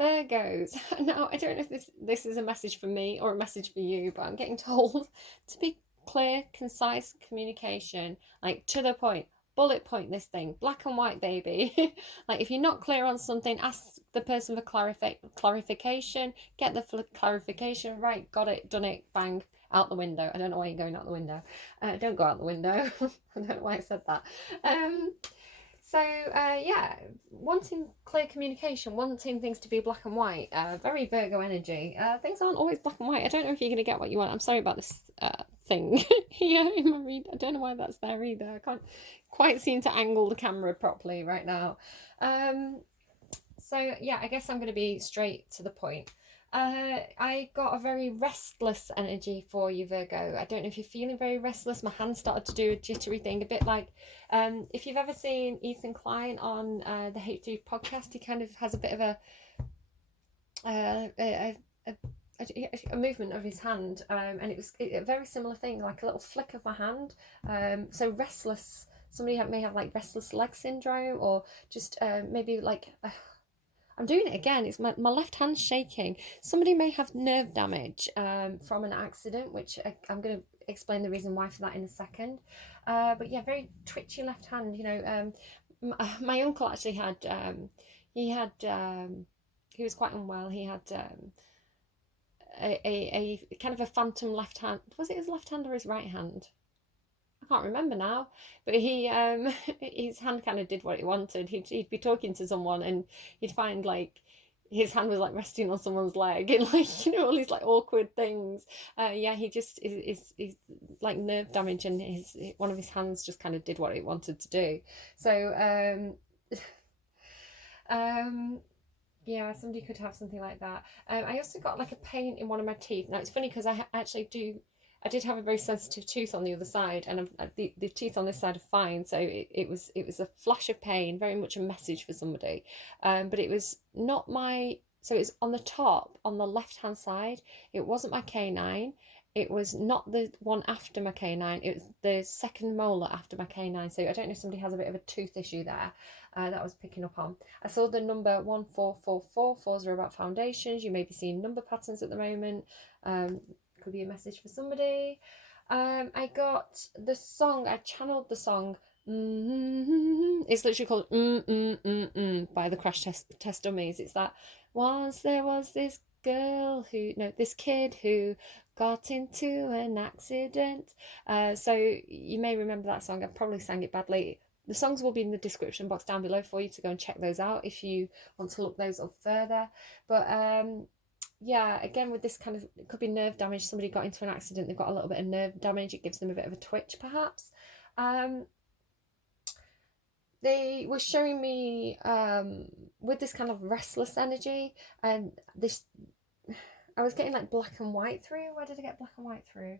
Virgos. Now, I don't know if this is a message for me or a message for you, but I'm getting told to be clear, concise communication, like to the point. Bullet point this thing, black and white, baby. Like if you're not clear on something, ask the person for clarification. Get the clarification right. Got it, done it, bang, out the window. I don't know why you're going out the window. Don't go out the window. I don't know why I said that. So yeah, wanting clear communication, wanting things to be black and white, very Virgo energy. Things aren't always black and white. I don't know if you're going to get what you want. I'm sorry about this thing here in my read. I don't know why that's there either. I can't quite seem to angle the camera properly right now. So yeah, I guess I'm going to be straight to the point. I got a very restless energy for you, Virgo. I don't know if you're feeling very restless. My hand started to do a jittery thing, a bit like if you've ever seen Ethan Klein on the H2 podcast, he kind of has a bit of a movement of his hand, and it was a very similar thing, like a little flick of my hand. So restless. Somebody may have like restless leg syndrome, or just maybe like. I'm doing it again. It's my left hand's shaking. Somebody may have nerve damage from an accident, which I'm going to explain the reason why for that in a second. But yeah, very twitchy left hand. You know, my uncle actually had he was quite unwell. He had a kind of a phantom left hand. Was it his left hand or his right hand? I can't remember now, but he his hand kind of did what it wanted. He'd be talking to someone and he'd find like his hand was like resting on someone's leg and like, you know, all these like awkward things. Yeah, he just is like nerve damage, and one of his hands just kind of did what it wanted to do. So yeah, somebody could have something like that. I also got like a pain in one of my teeth. Now it's funny because I did have a very sensitive tooth on the other side, and the teeth on this side are fine. So it was a flash of pain, very much a message for somebody. But it was not my. So it's on the top, on the left hand side. It wasn't my canine. It was not the one after my canine. It was the second molar after my canine. So I don't know if somebody has a bit of a tooth issue there. That I was picking up on. I saw the number 1444. Fours are about foundations. You may be seeing number patterns at the moment. Could be a message for somebody. I got the song. I channeled the song. It's literally called by the Crash Test Dummies. It's that once there was this this kid who got into an accident. So you may remember that song. I probably sang it badly. The songs will be in the description box down below for you to go and check those out if you want to look those up further. But yeah, again with this kind of, it could be nerve damage. Somebody got into an accident, they've got a little bit of nerve damage. It gives them a bit of a twitch perhaps. They were showing me with this kind of restless energy, and this, I was getting like black and white through. Where did I get black and white through?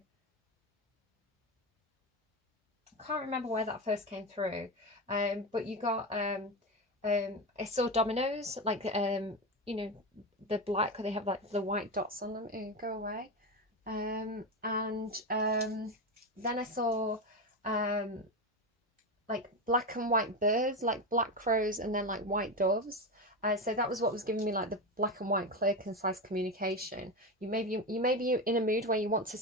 I can't remember where that first came through. But you got I saw dominoes, like you know, the black, they have like the white dots on them. Go away. And then I saw like black and white birds, like black crows and then like white doves. So that was what was giving me like the black and white, clear, concise communication. You may be in a mood where you want to,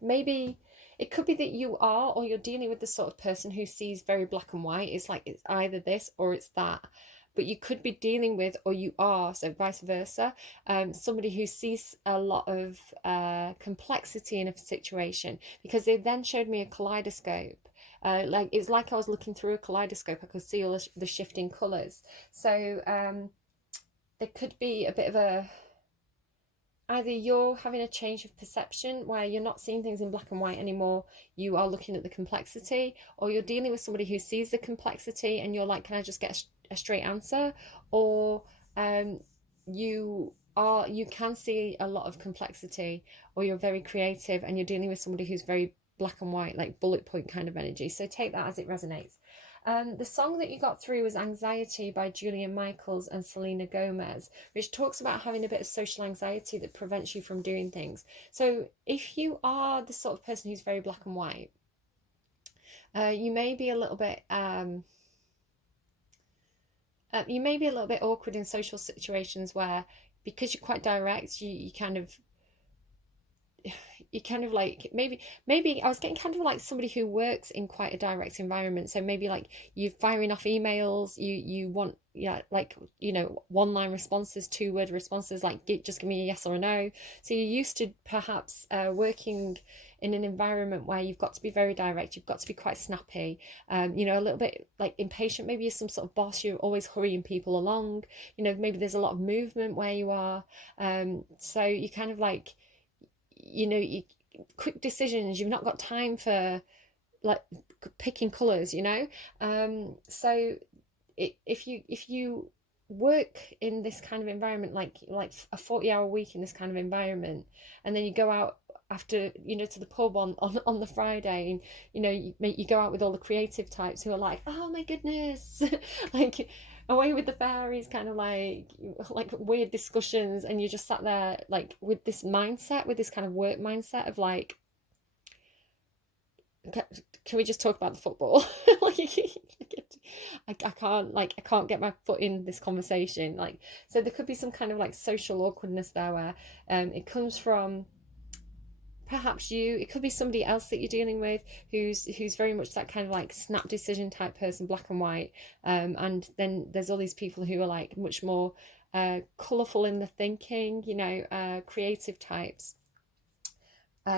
maybe it could be that you are, or you're dealing with the sort of person who sees very black and white. It's like it's either this or it's that. But you could be dealing with, or you are, so vice versa, somebody who sees a lot of complexity in a situation, because they then showed me a kaleidoscope. Like it's like I was looking through a kaleidoscope. I could see all the shifting colours. So there could be a bit of a, either you're having a change of perception where you're not seeing things in black and white anymore, you are looking at the complexity, or you're dealing with somebody who sees the complexity and you're like, can I just get a straight answer? Or you can see a lot of complexity, or you're very creative and you're dealing with somebody who's very black and white, like bullet point kind of energy. So take that as it resonates. The song that you got through was Anxiety by Julia Michaels and Selena Gomaz, which talks about having a bit of social anxiety that prevents you from doing things. So if you are the sort of person who's very black and white, you may be a little bit you may be a little bit awkward in social situations where, because you're quite direct, you kind of like, maybe I was getting kind of like somebody who works in quite a direct environment. So maybe like you firing off emails, you want, yeah, like, you know, one line responses, 2 word responses, like just give me a yes or a no. So you're used to perhaps working in an environment where you've got to be very direct, you've got to be quite snappy, you know, a little bit like impatient. Maybe you're some sort of boss, you're always hurrying people along, you know, maybe there's a lot of movement where you are. So you kind of like, you know, quick decisions, you've not got time for like picking colours, you know. So if you work in this kind of environment, like a 40-hour week in this kind of environment, and then you go out after, you know, to the pub on the Friday, and you know, you go out with all the creative types who are like, oh my goodness, like away with the fairies, kind of like weird discussions, and you just sat there like with this mindset, with this kind of work mindset of like, can we just talk about the football? Like, I can't get my foot in this conversation. Like, so there could be some kind of like social awkwardness there where it comes from perhaps you, it could be somebody else that you're dealing with who's very much that kind of like snap decision type person, black and white, and then there's all these people who are like much more colourful in the thinking, you know, creative types.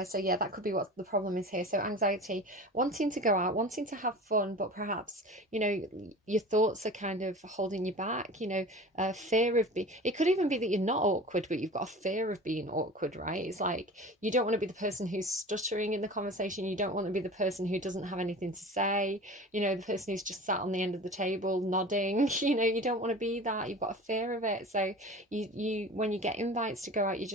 So yeah, that could be what the problem is here. So anxiety, wanting to go out, wanting to have fun, but perhaps, you know, your thoughts are kind of holding you back, you know, fear of being, it could even be that you're not awkward, but you've got a fear of being awkward, right? It's like, you don't want to be the person who's stuttering in the conversation. You don't want to be the person who doesn't have anything to say, you know, the person who's just sat on the end of the table nodding, you know, you don't want to be that. You've got a fear of it. So you when you get invites to go out, you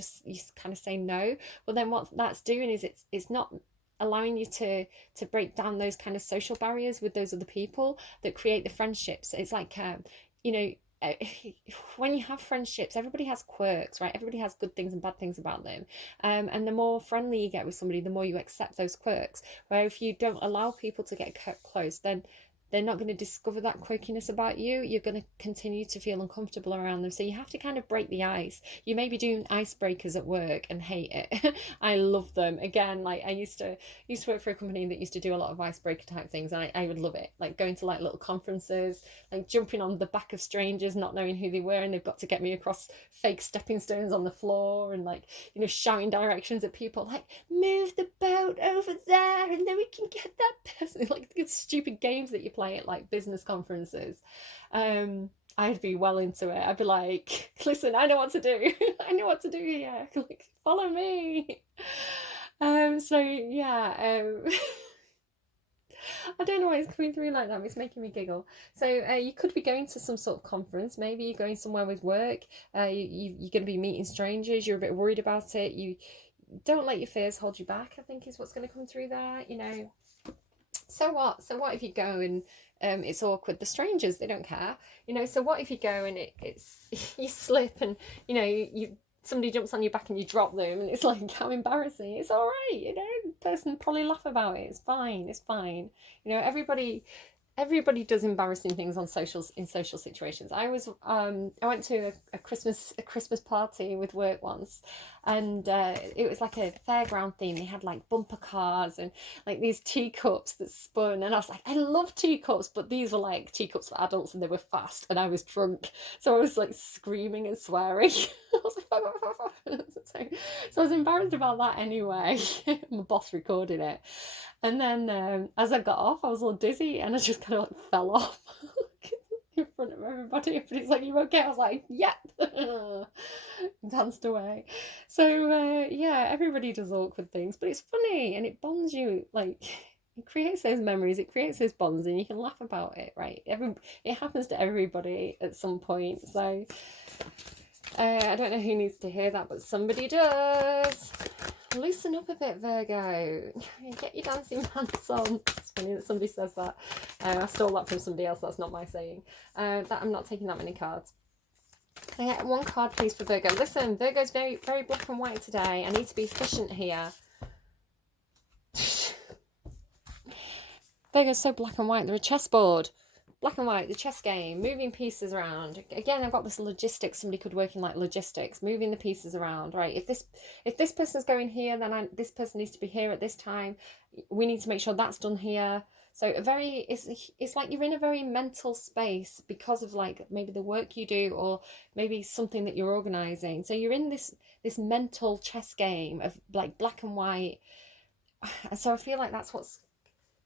kind of say no. Well, then what that's doing is it's not allowing you to break down those kind of social barriers with those other people that create the friendships. It's like, you know, when you have friendships, everybody has quirks, right? Everybody has good things and bad things about them, and the more friendly you get with somebody, the more you accept those quirks. Where if you don't allow people to get close, then they're not going to discover that quirkiness about you. You're going to continue to feel uncomfortable around them. So you have to kind of break the ice. You may be doing icebreakers at work and hate it. I love them. Again, like I used to work for a company that used to do a lot of icebreaker type things, and I would love it. Like going to like little conferences, like jumping on the back of strangers, not knowing who they were, and they've got to get me across fake stepping stones on the floor, and like, you know, shouting directions at people like, move the boat over there and then we can get that person. Like the stupid games that you play at like business conferences. I'd be well into it. I'd be like, listen, I know what to do. I know what to do here. Like, follow me. So yeah, I don't know why it's coming through like that, but it's making me giggle. So you could be going to some sort of conference. Maybe you're going somewhere with work. You're going to be meeting strangers. You're a bit worried about it. You don't let your fears hold you back, I think, is what's going to come through there, you know. So what if you go and it's awkward? The strangers, they don't care, you know. So what if you go and it's you slip and, you know, somebody jumps on your back and you drop them, and it's like, how embarrassing. It's all right, you know, the person probably laugh about it. It's fine, you know. Everybody does embarrassing things in social situations. I went to a Christmas party with work once, and it was like a fairground theme. They had like bumper cars and like these teacups that spun, and I was like, I love teacups, but these were like teacups for adults and they were fast, and I was drunk, so I was like screaming and swearing. I was like, so I was embarrassed about that anyway. My boss recorded it. And then as I got off, I was all dizzy, and I just kind of like fell off in front of everybody. Everybody's like, you okay? I was like, yep. Danced away. So yeah, everybody does awkward things, but it's funny and it bonds you. Like, it creates those memories, it creates those bonds, and you can laugh about it, right? It happens to everybody at some point. So I don't know who needs to hear that, but somebody does. Loosen up a bit, Virgo. Get your dancing pants on. It's funny that somebody says that. I stole that from somebody else. That's not my saying. That I'm not taking that many cards. Can I get one card, please, for Virgo? Listen, Virgo's very, very black and white today. I need to be efficient here. Virgo's so black and white. They're a chessboard. black and white, the chess game, moving pieces around. Again, I've got this logistics. Somebody could work in like logistics, moving the pieces around, right? If this person's going here, then this person needs to be here at this time. We need to make sure that's done here. So it's like you're in a very mental space because of like maybe the work you do, or maybe something that you're organizing. So you're in this mental chess game of like black and white. So I feel like that's what's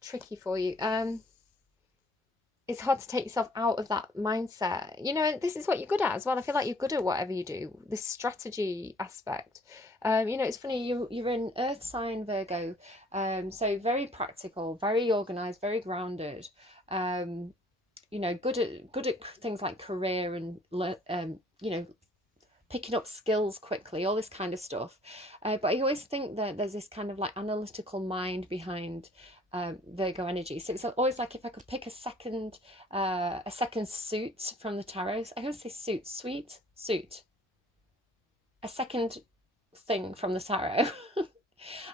tricky for you. It's hard to take yourself out of that mindset. You know, this is what you're good at as well. I feel like you're good at whatever you do, this strategy aspect. You know, it's funny, you're an earth sign, Virgo, so very practical, very organized, very grounded, you know, good at things like career and you know, picking up skills quickly, all this kind of stuff. But I always think that there's this kind of like analytical mind behind Virgo energy. So it's always like if I could pick a second suit from the tarot. I always say suit. A second thing from the tarot.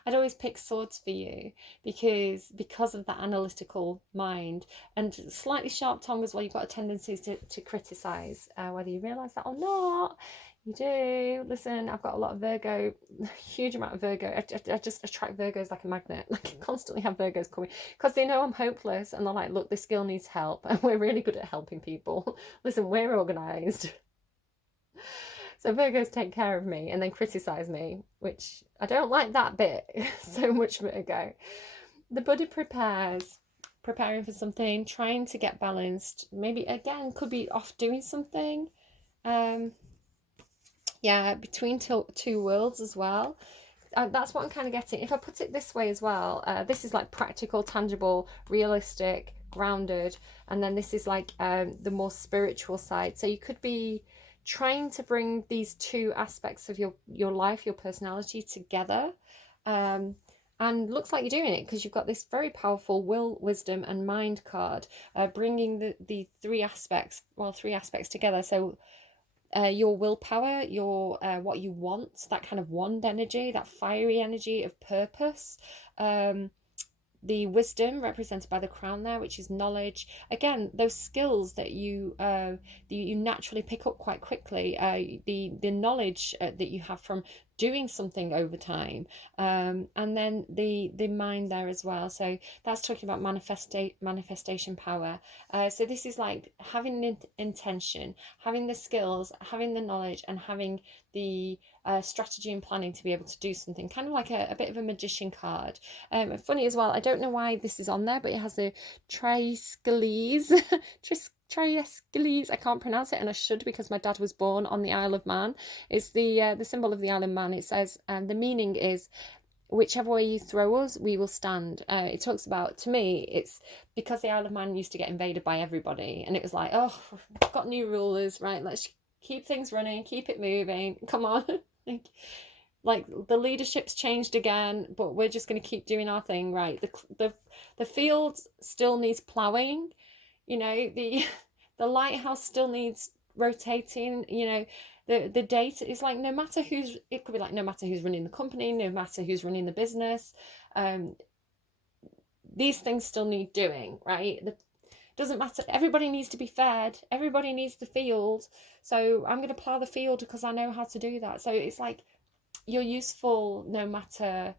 I'd always pick swords for you because of that analytical mind and slightly sharp tongue as well. You've got a tendency to criticize, whether you realize that or not. You do. Listen, I've got a lot of Virgo, huge amount of Virgo. I just attract Virgos like a magnet. Like I constantly have Virgos coming because they know I'm hopeless and they're like, look, this girl needs help and we're really good at helping people. Listen, we're organised. So Virgos take care of me and then criticise me, which I don't like that bit so much, Virgo. The Buddha preparing for something, trying to get balanced. Maybe, again, could be off doing something. Yeah, between two worlds as well. That's what I'm kind of getting. If I put it this way as well, this is like practical, tangible, realistic, grounded. And then this is like the more spiritual side. So you could be trying to bring these two aspects of your life, your personality together. And looks like you're doing it because you've got this very powerful will, wisdom and mind card, bringing the three aspects together. So your willpower, your what you want, that kind of wand energy, that fiery energy of purpose, the wisdom represented by the crown there, which is knowledge. Again, those skills that you naturally pick up quite quickly, the knowledge that you have from doing something over time, and then the mind there as well. So that's talking about manifestation power. So this is like having an intention, having the skills, having the knowledge, and having the strategy and planning to be able to do something, kind of like a bit of a magician card. Funny as well, I don't know why this is on there, but it has the triescales. Triescales, I can't pronounce it, and I should because my dad was born on the Isle of Man. It's the symbol of the Isle of Man. It says, and the meaning is, whichever way you throw us, we will stand. It talks about, to me, it's because the Isle of Man used to get invaded by everybody, and it was like, oh, we've got new rulers, right? Let's keep things running, keep it moving. Come on. Like the leadership's changed again, but we're just going to keep doing our thing, right? The field still needs ploughing. You know, the lighthouse still needs rotating. You know, the data is like, no matter who's, it could be like no matter who's running the company, no matter who's running the business, these things still need doing, right? Doesn't matter, everybody needs to be fed, everybody needs the field, so I'm going to plough the field because I know how to do that. So it's like you're useful no matter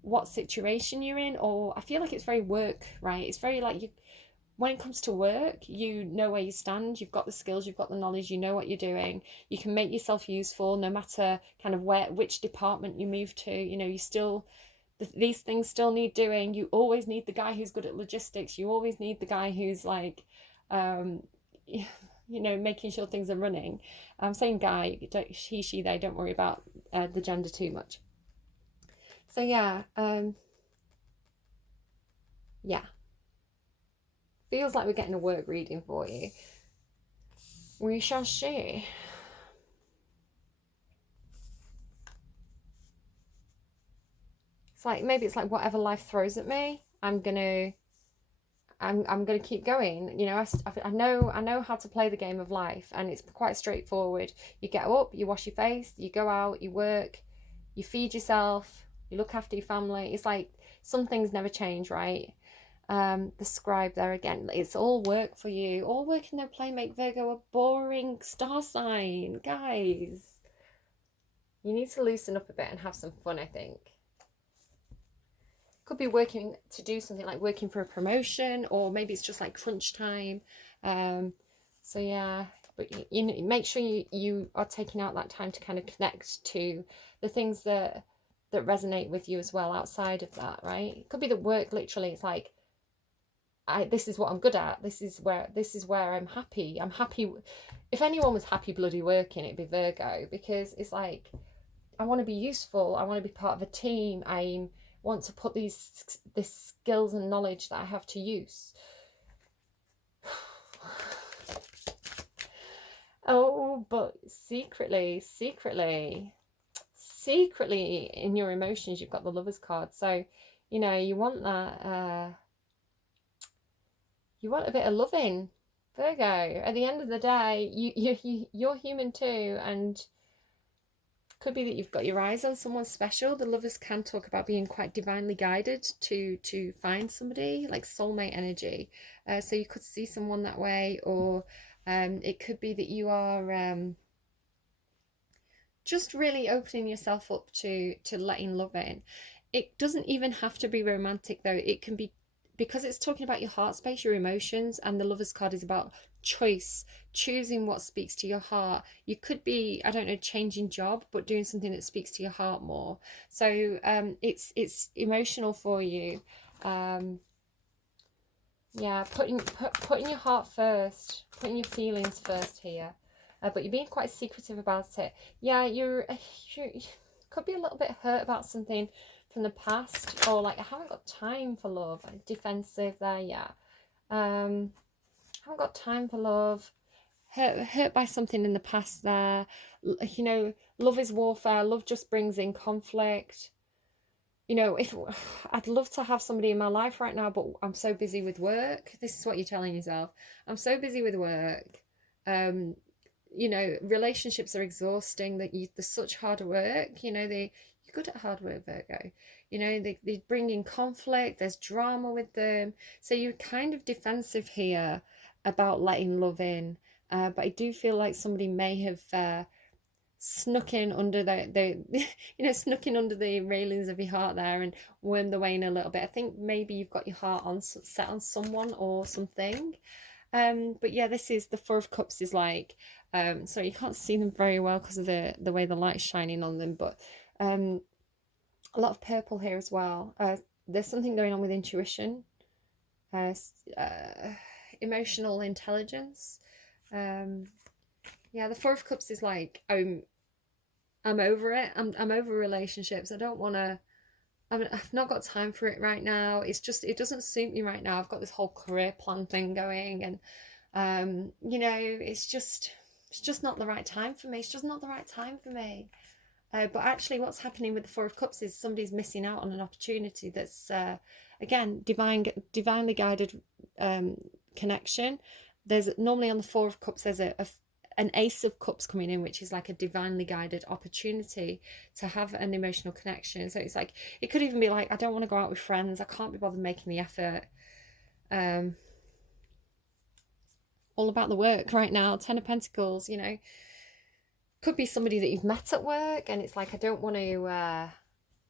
what situation you're in. Or I feel like it's very work, right? It's very like, you, when it comes to work, you know where you stand, you've got the skills, you've got the knowledge, you know what you're doing, you can make yourself useful no matter kind of which department you move to. You know, you still, these things still need doing. You always need the guy who's good at logistics, you always need the guy who's like you know, making sure things are running. I'm saying guy, he, she, they, don't worry about the gender too much. So yeah, yeah, feels like we're getting a work reading for you. We shall see. It's like, maybe it's like whatever life throws at me, I'm gonna keep going. You know, I know how to play the game of life, and it's quite straightforward. You get up, you wash your face, you go out, you work, you feed yourself, you look after your family. It's like some things never change, right? The scribe there again. It's all work for you. All work and no play make Virgo a boring star sign. Guys, you need to loosen up a bit and have some fun, I think. Could be working to do something like working for a promotion, or maybe it's just like crunch time. So yeah, but you know, make sure you are taking out that time to kind of connect to the things that resonate with you as well outside of that, right? It could be the work literally, it's like, this is what I'm good at. This is where I'm happy. I'm happy. If anyone was happy bloody working, it'd be Virgo, because it's like, I want to be useful. I want to be part of a team. I want to put these skills and knowledge that I have to use. Oh, but secretly in your emotions, you've got the Lovers card. So, you know, you want that, you want a bit of loving, Virgo. At the end of the day, you're human too, and could be that you've got your eyes on someone special. The Lovers can talk about being quite divinely guided to find somebody, like soulmate energy. So you could see someone that way, or it could be that you are just really opening yourself up to letting love in. It doesn't even have to be romantic though. It can be, because it's talking about your heart space, your emotions, and the Lovers card is about choice, choosing what speaks to your heart. You could be, I don't know, changing job, but doing something that speaks to your heart more. So it's emotional for you. Yeah, putting your heart first, putting your feelings first here. But you're being quite secretive about it. Yeah, you could be a little bit hurt about something from the past, or like, I haven't got time for love. Defensive there, yeah. Haven't got time for love. Hurt by something in the past there. You know, love is warfare. Love just brings in conflict. You know, if I'd love to have somebody in my life right now, but I'm so busy with work. This is what you're telling yourself. I'm so busy with work. You know, relationships are exhausting. There's such hard work. You know, you're good at hard work, Virgo. You know, they bring in conflict. There's drama with them. So you're kind of defensive here about letting love in. But I do feel like somebody may have snuck in under the you know, snuck in under the railings of your heart there and wormed the way in a little bit. I think maybe you've got your heart set on someone or something. But yeah, this is the Four of Cups is like, so you can't see them very well because of the way the light's shining on them, but a lot of purple here as well. There's something going on with intuition, emotional intelligence. Yeah, the Four of Cups is like, I'm over it. I'm over relationships. I don't want to. I've not got time for it right now. It's just, it doesn't suit me right now. I've got this whole career plan thing going, and you know, it's just not the right time for me. It's just not the right time for me. But actually, what's happening with the Four of Cups is somebody's missing out on an opportunity that's again divinely guided connection. There's normally on the Four of Cups there's an Ace of Cups coming in, which is like a divinely guided opportunity to have an emotional connection. So it's like, it could even be like, I don't want to go out with friends, I can't be bothered making the effort. All about the work right now. 10 of Pentacles, you know, could be somebody that you've met at work and it's like, I don't want to,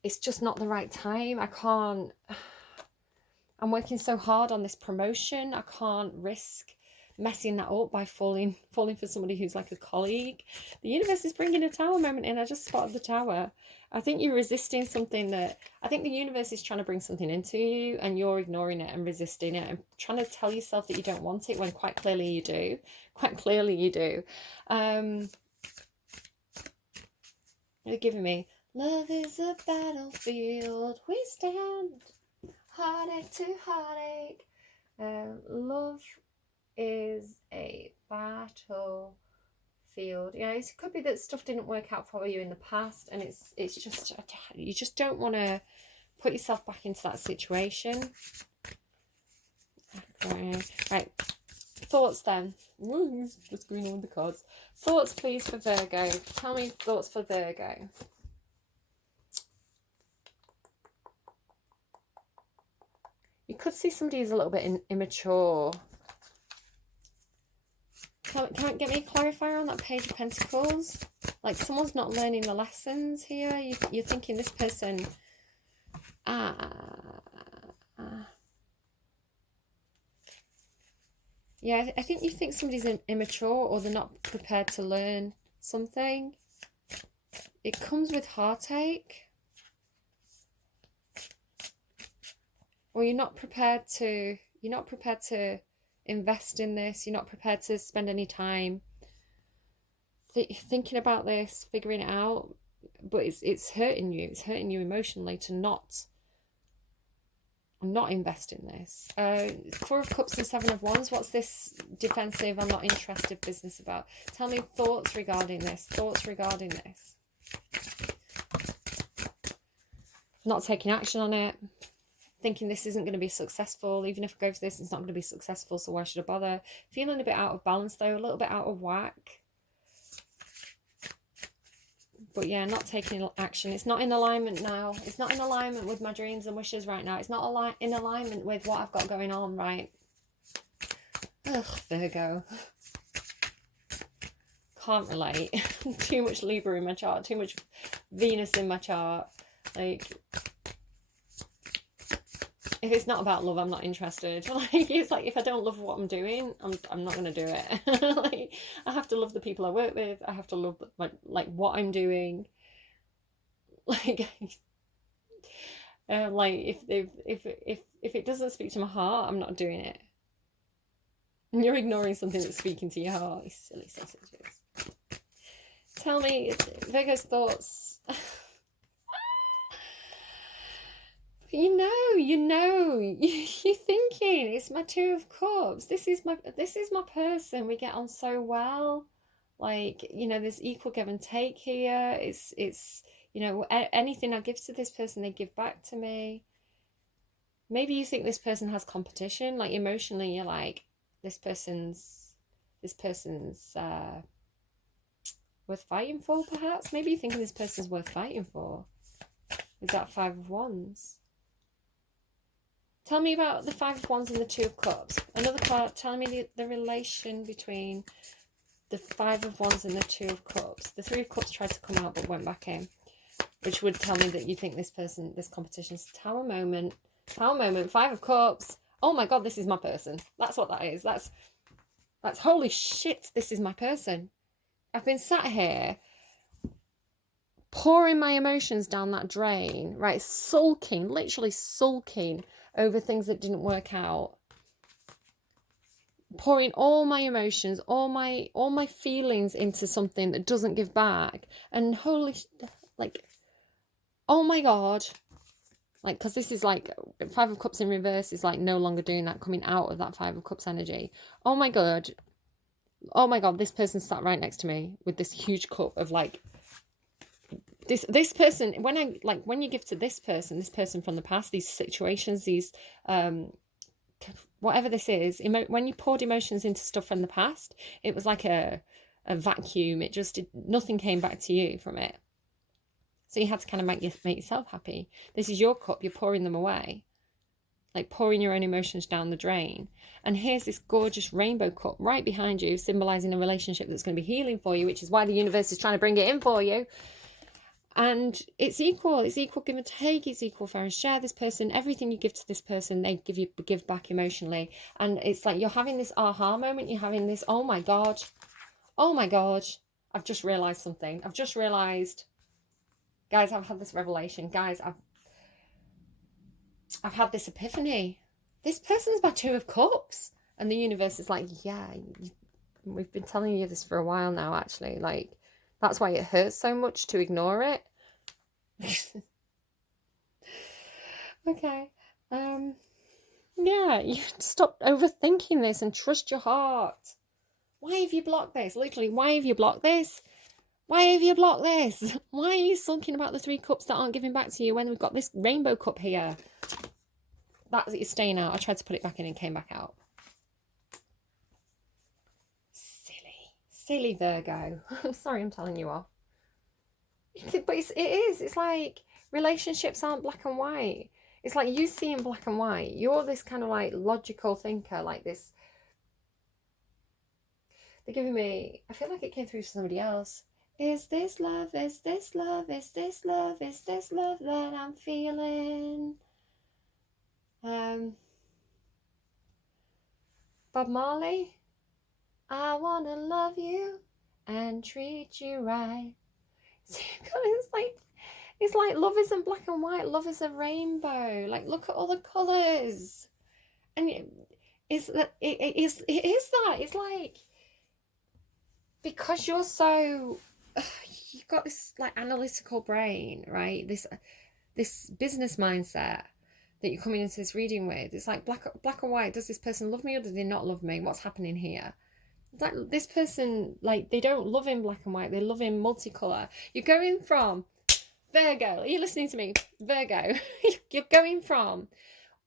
it's just not the right time. I can't, I'm working so hard on this promotion, I can't risk messing that up by falling for somebody who's like a colleague. The universe is bringing a Tower moment in. I just spotted the Tower. I think you're resisting something that, I think the universe is trying to bring something into you and you're ignoring it and resisting it and trying to tell yourself that you don't want it when quite clearly you do. They're giving me, love is a battlefield, we stand heartache to heartache. Love is a battlefield. You know, it could be that stuff didn't work out for you in the past, and it's just, you just don't want to put yourself back into that situation. Okay. Right, thoughts then. Woo, just going on with the cards. Thoughts please for Virgo. Tell me thoughts for Virgo. You could see somebody who's a little bit immature. Can I get me a clarifier on that Page of Pentacles? Like someone's not learning the lessons here. You're thinking this person... Yeah, I think you think somebody's immature or they're not prepared to learn something. It comes with heartache. Or you're not prepared to invest in this. You're not prepared to spend any time thinking about this, figuring it out. But it's hurting you. It's hurting you emotionally to not invest in this. Four of Cups and Seven of Wands. What's this defensive, I'm not interested business about? Tell me thoughts regarding this. Thoughts regarding this. Not taking action on it. Thinking this isn't going to be successful. Even if I go for this, it's not going to be successful, so why should I bother? Feeling a bit out of balance though, a little bit out of whack. But yeah, not taking action. It's not in alignment now. It's not in alignment with my dreams and wishes right now. It's not in alignment with what I've got going on, right? Ugh, Virgo. Can't relate. Too much Libra in my chart. Too much Venus in my chart. Like... if it's not about love, I'm not interested. Like, it's like, if I don't love what I'm doing, I'm not going to do it. Like, I have to love the people I work with. I have to love like what I'm doing. Like, like if it doesn't speak to my heart, I'm not doing it. And you're ignoring something that's speaking to your heart. You silly sausages. Tell me Virgo's thoughts. You know, you're thinking, it's my Two of Cups. This is my person. We get on so well. Like, you know, there's equal give and take here. It's you know, anything I give to this person, they give back to me. Maybe you think this person has competition. Like, emotionally, you're like, this person's worth fighting for, perhaps. Maybe you're thinking this person's worth fighting for. With that Five of Wands. Tell me about the Five of Wands and the Two of Cups. Another card, tell me the relation between the Five of Wands and the Two of Cups. The Three of Cups tried to come out but went back in, which would tell me that you think this competition's Tower moment. Tower moment, Five of Cups. Oh my God, this is my person. That's what that is. That's holy shit, this is my person. I've been sat here pouring my emotions down that drain, right? Sulking, literally sulking over things that didn't work out, pouring all my emotions, all my feelings into something that doesn't give back, and holy, like, oh my God, like, because this is like Five of Cups in reverse is like no longer doing that, coming out of that Five of Cups energy. Oh my God, this person sat right next to me with this huge cup of like, this person, when you give to this person from the past, these situations, these whatever this is, when you poured emotions into stuff from the past, it was like a vacuum. It just nothing came back to you from it, so you had to kind of make yourself happy. This is your cup. You're pouring them away, like pouring your own emotions down the drain. And here's this gorgeous rainbow cup right behind you, symbolizing a relationship that's going to be healing for you, which is why the universe is trying to bring it in for you. And it's equal give and take, it's equal fair and share. This person, everything you give to this person, they give back emotionally. And it's like you're having this aha moment, you're having this, oh my God, I've just realized something. Guys, I've had this revelation. Guys, I've had this epiphany. This person's my Two of Cups. And the universe is like, yeah, we've been telling you this for a while now, actually. Like, that's why it hurts so much to ignore it. Okay. Yeah, you stop overthinking this and trust your heart. Why have you blocked this? Literally, why have you blocked this? Why have you blocked this? Why are you sulking about the Three Cups that aren't giving back to you when we've got this rainbow cup here? That is staying out. I tried to put it back in and came back out. Silly Virgo. I'm sorry I'm telling you off. But it is. It's like relationships aren't black and white. It's like you see in black and white. You're this kind of like logical thinker, like this. They're giving me, I feel like it came through to somebody else. Is this love? Is this love? Is this love? Is this love that I'm feeling? Bob Marley. I wanna love you and treat you right. It's like love isn't black and white. Love is a rainbow. Like, look at all the colours. And it is that. It's like, because you're so, you've got this like analytical brain, right? This business mindset that you're coming into this reading with. It's like black and white. Does this person love me or do they not love me? What's happening here? It's like this person, like, they don't love in black and white. They love in multicolour. You're going from Virgo. Are you listening to me? Virgo. You're going from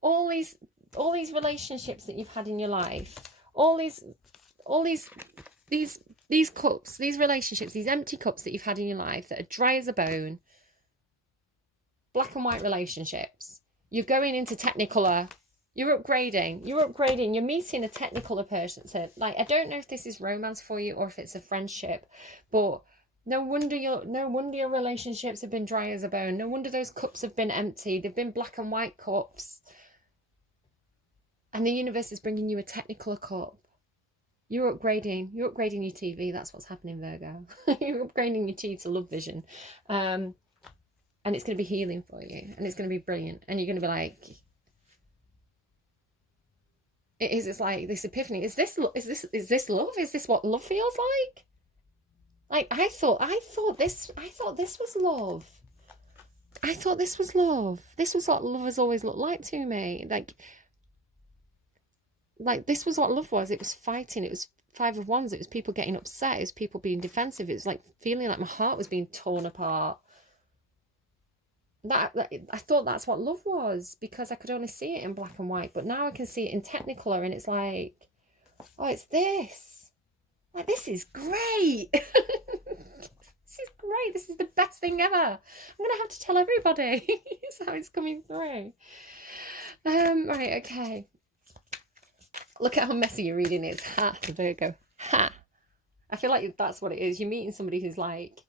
all these relationships that you've had in your life, all these cups, these relationships, these empty cups that you've had in your life that are dry as a bone, black and white relationships. You're going into Technicolour. You're upgrading. You're meeting a Technicolour person. So, like, I don't know if this is romance for you or if it's a friendship, but no wonder your relationships have been dry as a bone. No wonder those cups have been empty. They've been black and white cups. And the universe is bringing you a Technicolour cup. You're upgrading your TV. That's what's happening, Virgo. You're upgrading your T to love vision. And it's going to be healing for you. And it's going to be brilliant. And you're going to be like, it's like this epiphany. Is this love? Is this what love feels like? Like, I thought this was love. I thought this was love. This was what love has always looked like to me. Like this was what love was. It was fighting. It was Five of Wands. It was people getting upset. It was people being defensive. It was like feeling like my heart was being torn apart. That I thought that's what love was, because I could only see it in black and white. But now I can see it in Technicolour, and it's like, oh, it's this. Like, this is great. This is great. This is the best thing ever. I'm gonna have to tell everybody. It's how it's coming through. Right, okay. Look at how messy your reading is. Ha, Virgo. Ha. I feel like that's what it is. You're meeting somebody who's like,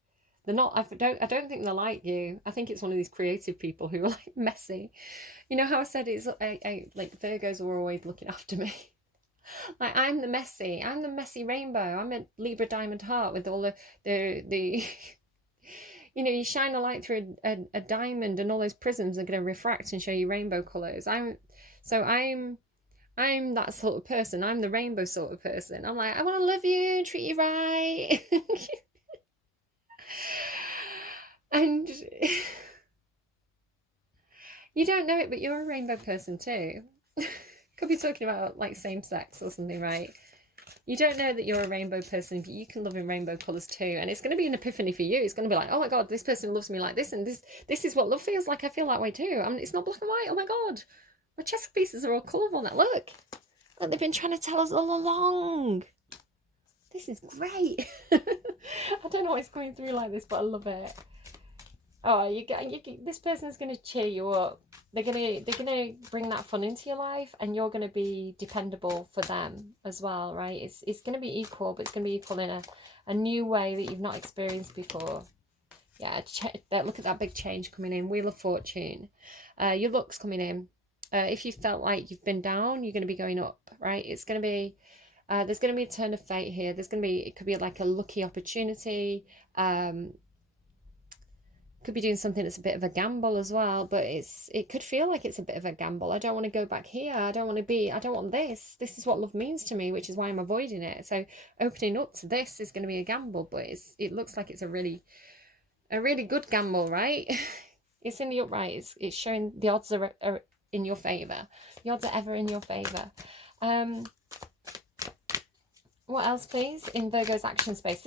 they're not, I don't think they're like you. I think it's one of these creative people who are like messy. You know how I said it's like Virgos are always looking after me. Like, I'm the messy rainbow. I'm a Libra diamond heart with all the you know, you shine a light through a diamond and all those prisms are going to refract and show you rainbow colours. I'm that sort of person. I'm the rainbow sort of person. I'm like, I want to love you, treat you right. And you don't know it, but you're a rainbow person too. Could be talking about like same sex or something, right? You don't know that you're a rainbow person, but you can love in rainbow colours too. And it's going to be an epiphany for you. It's going to be like, oh my God, this person loves me like this. And this is what love feels like. I feel that way too. I mean, it's not black and white. Oh my God. My chess pieces are all colourful now. Look, they've been trying to tell us all along. This is great. I don't know why it's coming through like this, but I love it. Oh, this person's going to cheer you up. They're gonna bring that fun into your life, and you're going to be dependable for them as well, right? It's going to be equal, but it's going to be equal in a new way that you've not experienced before. Yeah, look at that big change coming in. Wheel of Fortune. Your luck's coming in. If you felt like you've been down, you're going to be going up, right? It's going to be, there's going to be a turn of fate here. It could be like a lucky opportunity. Could be doing something that's a bit of a gamble as well, but it could feel like it's a bit of a gamble. I don't want to go back here. I don't want this. This is what love means to me, which is why I'm avoiding it. So opening up to this is going to be a gamble, but it looks like it's a really good gamble, right? It's in the upright. It's showing the odds are in your favor. The odds are ever in your favor. What else, please, in Virgo's action space?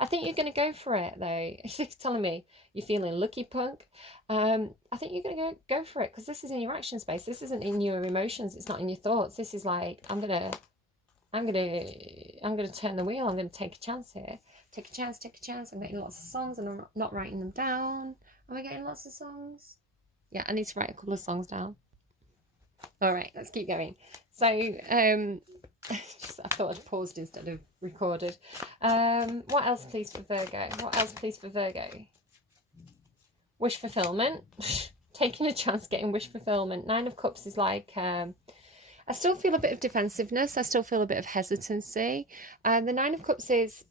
I think you're going to go for it, though. It's telling me you're feeling lucky, punk. I think you're going to go for it, because this is in your action space. This isn't in your emotions. It's not in your thoughts. This is like, I'm gonna turn the wheel. I'm gonna take a chance here. Take a chance. I'm getting lots of songs, and I'm not writing them down. Am I getting lots of songs? Yeah, I need to write a couple of songs down. All right, let's keep going. So, I thought I'd paused instead of recorded. What else, please, for Virgo? What else, please, for Virgo? Wish fulfillment. Taking a chance, getting wish fulfillment. Nine of Cups is like, I still feel a bit of defensiveness. I still feel a bit of hesitancy. The Nine of Cups is,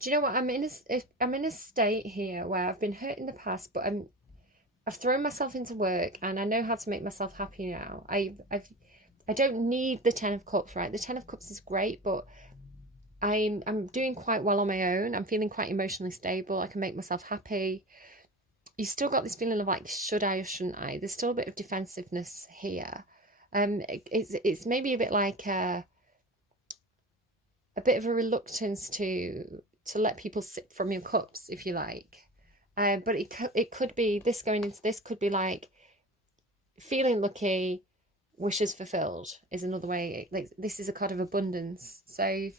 do you know what? I'm in a state here where I've been hurt in the past, but I've thrown myself into work and I know how to make myself happy now. I don't need the Ten of Cups, right? The Ten of Cups is great, but I'm doing quite well on my own. I'm feeling quite emotionally stable. I can make myself happy. You still got this feeling of like, should I or shouldn't I? There's still a bit of defensiveness here. It's maybe a bit like a bit of a reluctance to let people sip from your cups, if you like. But it could be, this going into this could be like feeling lucky, wishes fulfilled is another way. Like, this is a card of abundance. So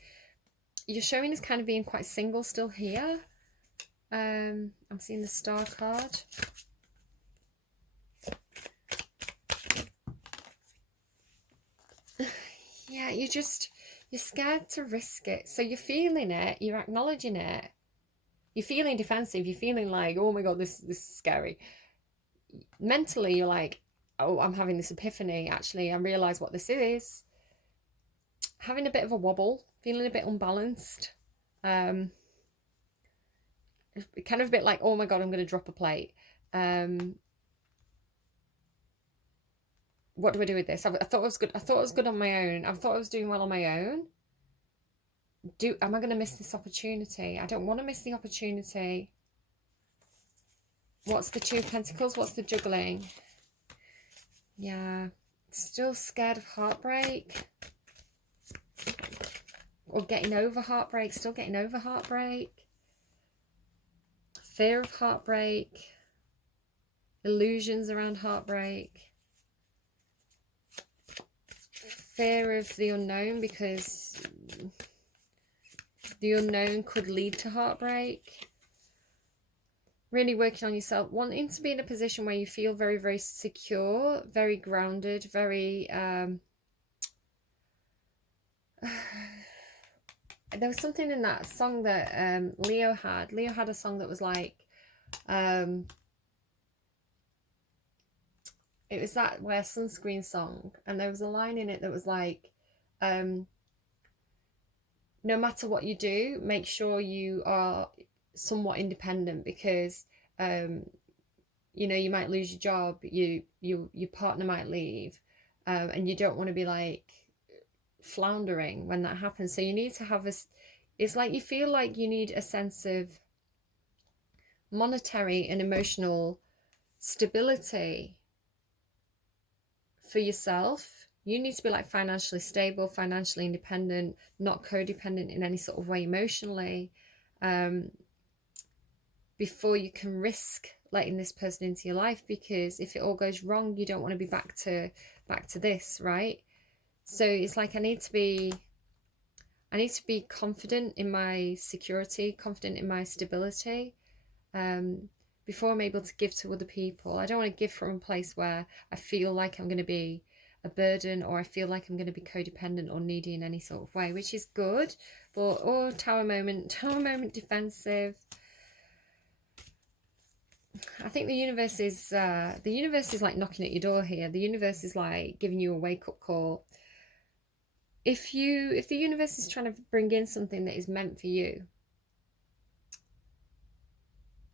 you're showing as kind of being quite single still here. I'm seeing the Star card. Yeah, you're scared to risk it. So you're feeling it, you're acknowledging it. You're feeling defensive, you're feeling like, oh my God, this is scary. Mentally, you're like, oh, I'm having this epiphany. Actually, I realise what this is. Having a bit of a wobble, feeling a bit unbalanced. Kind of a bit like, oh my God, I'm going to drop a plate. What do I do with this? I thought I was good. I thought I was good on my own. I thought I was doing well on my own. Am I going to miss this opportunity? I don't want to miss the opportunity. What's the Two of Pentacles? What's the juggling? Yeah, still scared of heartbreak. Or getting over heartbreak. Still getting over heartbreak. Fear of heartbreak. Illusions around heartbreak. Fear of the unknown, because the unknown could lead to heartbreak. Really working on yourself, wanting to be in a position where you feel very, very secure, very grounded, very there was something in that song that Leo had. Leo had a song that was like, it was that Wear Sunscreen song, and there was a line in it that was like, no matter what you do, make sure you are somewhat independent, because you know, you might lose your job, your partner might leave, and you don't want to be like floundering when that happens. So you need to have it's like you feel like you need a sense of monetary and emotional stability for yourself. You need to be like financially stable, financially independent, not codependent in any sort of way emotionally, before you can risk letting this person into your life, because if it all goes wrong, you don't want to be back to this, right? So it's like I need to be confident in my security, confident in my stability, before I'm able to give to other people. I don't want to give from a place where I feel like I'm going to be a burden, or I feel like I'm going to be codependent or needy in any sort of way, which is good. But tower moment, defensive. I think the universe is like knocking at your door here. The universe is like giving you a wake-up call. If the universe is trying to bring in something that is meant for you,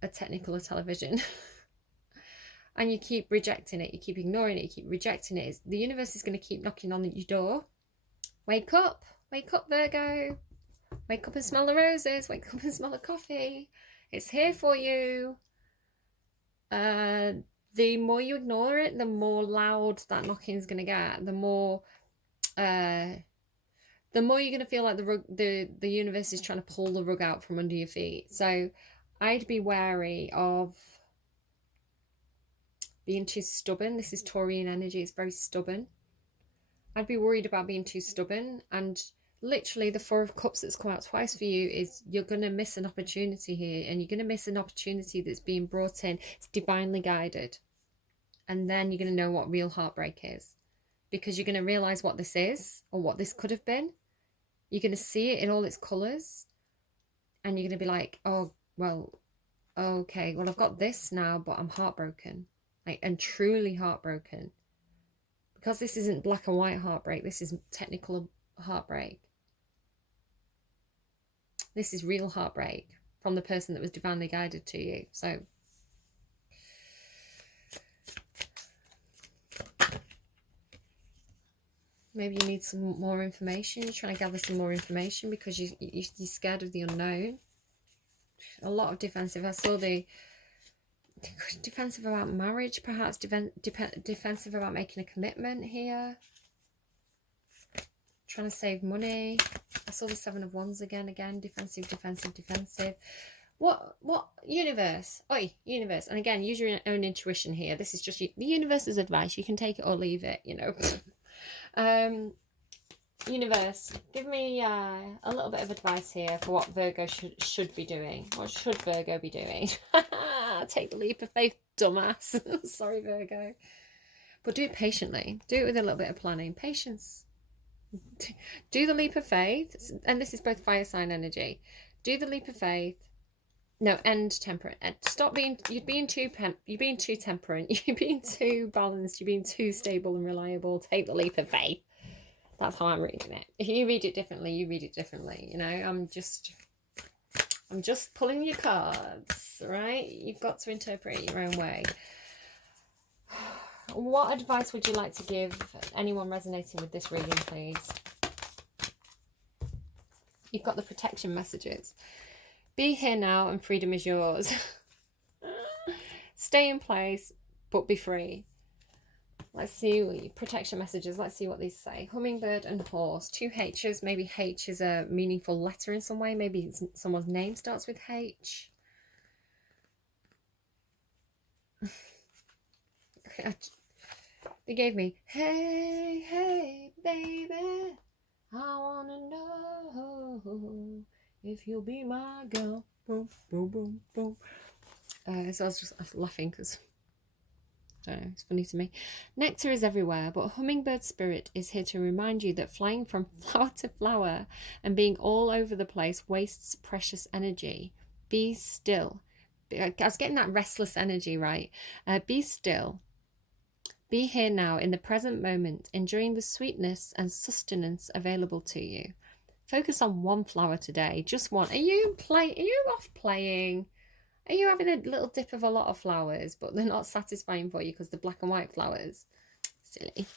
a Technicolour television, and you keep rejecting it, you keep ignoring it, you keep rejecting it, the universe is going to keep knocking on your door. Wake up, Virgo. Wake up and smell the roses. Wake up and smell the coffee. It's here for you. The more you ignore it, the more loud that knocking is going to get. The more you're going to feel like the universe is trying to pull the rug out from under your feet. So I'd be wary of being too stubborn. This is Taurian energy. It's very stubborn. I'd be worried about being too stubborn. And literally the Four of Cups that's come out twice for you is you're going to miss an opportunity here, and you're going to miss an opportunity that's being brought in. It's divinely guided. And then you're going to know what real heartbreak is, because you're going to realize what this is, or what this could have been. You're going to see it in all its colors, and you're going to be like, oh, well, okay, well, I've got this now, but I'm heartbroken, like, and truly heartbroken, because this isn't black and white heartbreak. This is technical heartbreak. This is real heartbreak from the person that was divinely guided to you. So maybe you need some more information. You're trying to gather some more information because you're scared of the unknown. A lot of defensive. I saw the defensive about marriage, perhaps defensive about making a commitment here. Trying to save money. I saw the 7 of Wands again, defensive. What universe? Oi, universe. And again, use your own intuition here. This is just the universe's advice. You can take it or leave it, you know. Universe, give me a little bit of advice here for what Virgo should be doing. What should Virgo be doing? Take the leap of faith, dumbass. Sorry, Virgo. But do it patiently. Do it with a little bit of planning. Patience. Do the leap of faith. And this is both fire sign energy. Do the leap of faith. No, and temperate. Stop being, you're being too temperate, you're being too balanced, you're being too stable and reliable. Take the leap of faith. That's how I'm reading it. If you read it differently, you read it differently. You know, I'm just pulling your cards, right? You've got to interpret it your own way. What advice would you like to give anyone resonating with this reading, please? You've got the protection messages. Be here now and freedom is yours. Stay in place, but be free. Let's see protection messages. Let's see what these say. Hummingbird and horse. 2 H's. Maybe H is a meaningful letter in some way. Maybe someone's name starts with H. They gave me, hey, hey, baby, I want to know if you'll be my girl. Boom, boom, boom, boom. So I was laughing because, I don't know, it's funny to me. Nectar is everywhere, but hummingbird spirit is here to remind you that flying from flower to flower and being all over the place wastes precious energy. Be still. I was getting that restless energy, right? Be still. Be here now in the present moment, enjoying the sweetness and sustenance available to you. Focus on one flower today, just one. Are you off playing? Are you having a little dip of a lot of flowers, but they're not satisfying for you because they're black and white flowers? Silly.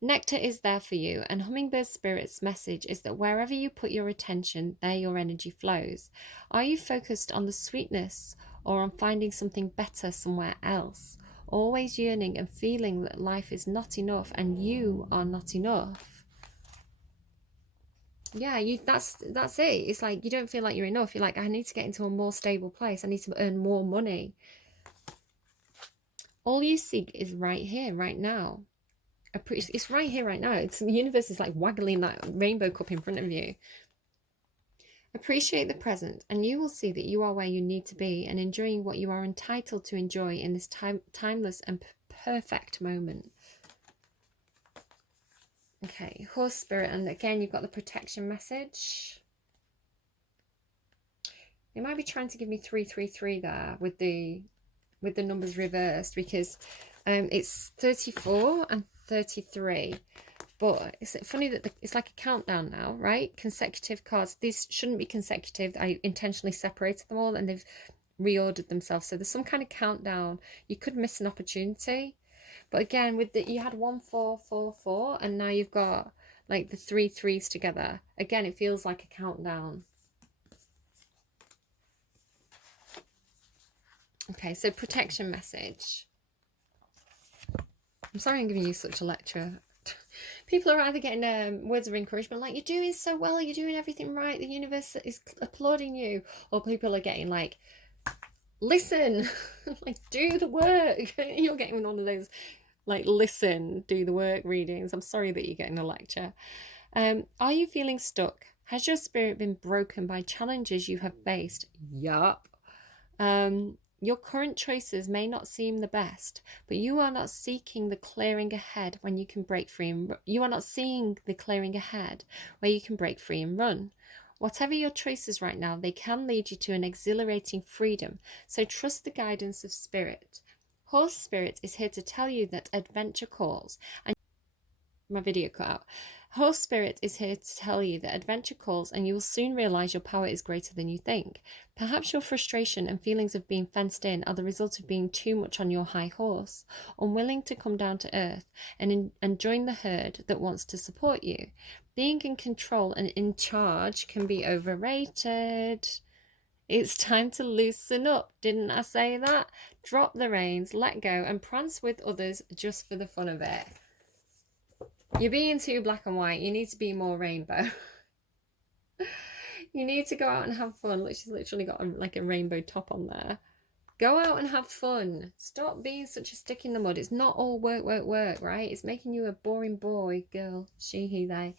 Nectar is there for you, and Hummingbird Spirit's message is that wherever you put your attention, there your energy flows. Are you focused on the sweetness or on finding something better somewhere else? Always yearning and feeling that life is not enough and you are not enough. Yeah, that's it. It's like you don't feel like you're enough. You're like, I need to get into a more stable place. I need to earn more money. All you seek is right here, right now. It's right here, right now. The universe is like waggling that rainbow cup in front of you. Appreciate the present, and you will see that you are where you need to be and enjoying what you are entitled to enjoy in this timeless and perfect moment. Okay, horse spirit, and again, you've got the protection message. They might be trying to give me 333 there with the numbers reversed, because it's 34 and 33. But it's funny that it's like a countdown now, right? Consecutive cards. These shouldn't be consecutive. I intentionally separated them all and they've reordered themselves. So there's some kind of countdown. You could miss an opportunity. But again, you had 1 4 4 4 and now you've got like the 3 3s together. Again, it feels like a countdown. Okay, so protection message. I'm sorry I'm giving you such a lecture. People are either getting words of encouragement like, you're doing so well, you're doing everything right, the universe is applauding you, or people are getting like, listen, like, do the work. You're getting one of those like, listen, do the work readings. I'm sorry that you're getting a lecture. Are you feeling stuck? Has your spirit been broken by challenges you have faced? Yup. Your current choices may not seem the best, but you are not seeking the clearing ahead when you can break free and you are not seeing the clearing ahead where you can break free and run. Whatever your choices right now, they can lead you to an exhilarating freedom. So trust the guidance of spirit. Horse spirit is here to tell you that adventure calls. And my video cut out. Horse spirit is here to tell you that adventure calls, and you will soon realize your power is greater than you think. Perhaps your frustration and feelings of being fenced in are the result of being too much on your high horse, unwilling to come down to earth and join the herd that wants to support you. Being in control and in charge can be overrated. It's time to loosen up. Didn't I say that? Drop the reins, let go, and prance with others just for the fun of it. You're being too black and white. You need to be more rainbow. You need to go out and have fun. She's literally got like a rainbow top on there. Go out and have fun. Stop being such a stick in the mud. It's not all work, work, work, right? It's making you a boring boy, girl, she, he, they.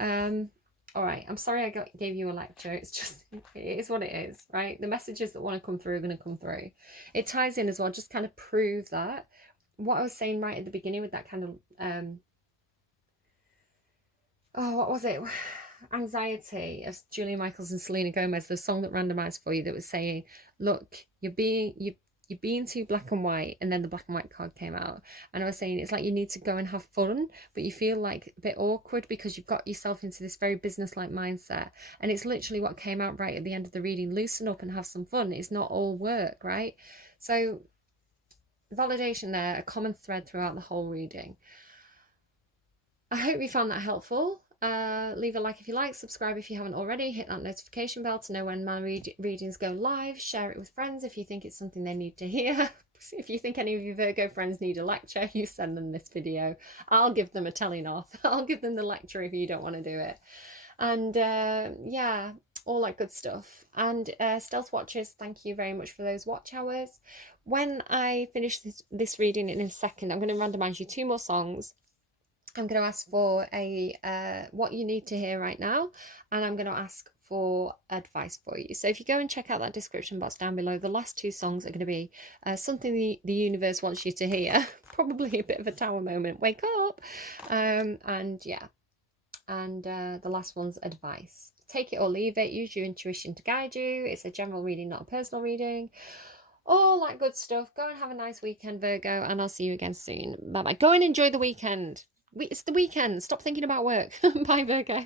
All right, I'm sorry I gave you a lecture. It's just, it is what it is, right? The messages that want to come through are going to come through. It ties in as well, just kind of prove that. What I was saying right at the beginning with that kind of, what was it? Anxiety of Julia Michaels and Selena Gomez, the song that randomized for you that was saying, look, you're being too black and white, and then the black and white card came out, and I was saying it's like you need to go and have fun, but you feel like a bit awkward because you've got yourself into this very business-like mindset, and it's literally what came out right at the end of the reading. Loosen up and have some fun. It's not all work, right? So validation there, a common thread throughout the whole reading. I hope you found that helpful. Leave a like if you like, subscribe if you haven't already, hit that notification bell to know when my readings go live, share it with friends if you think it's something they need to hear. If you think any of your Virgo friends need a lecture, you send them this video. I'll give them a telling off. I'll give them the lecture if you don't want to do it. And yeah, all that good stuff. And Stealth Watchers, thank you very much for those watch hours. When I finish this reading in a second, I'm going to randomize you 2 more songs. I'm going to ask for a what you need to hear right now, and I'm going to ask for advice for you. So if you go and check out that description box down below, the last 2 songs are going to be something the universe wants you to hear, probably a bit of a tower moment, wake up, and yeah, and the last one's advice. Take it or leave it, use your intuition to guide you. It's a general reading, not a personal reading. All that good stuff. Go and have a nice weekend, Virgo, and I'll see you again soon. Bye bye. Go and enjoy the weekend. It's the weekend. Stop thinking about work. Bye, Virgo.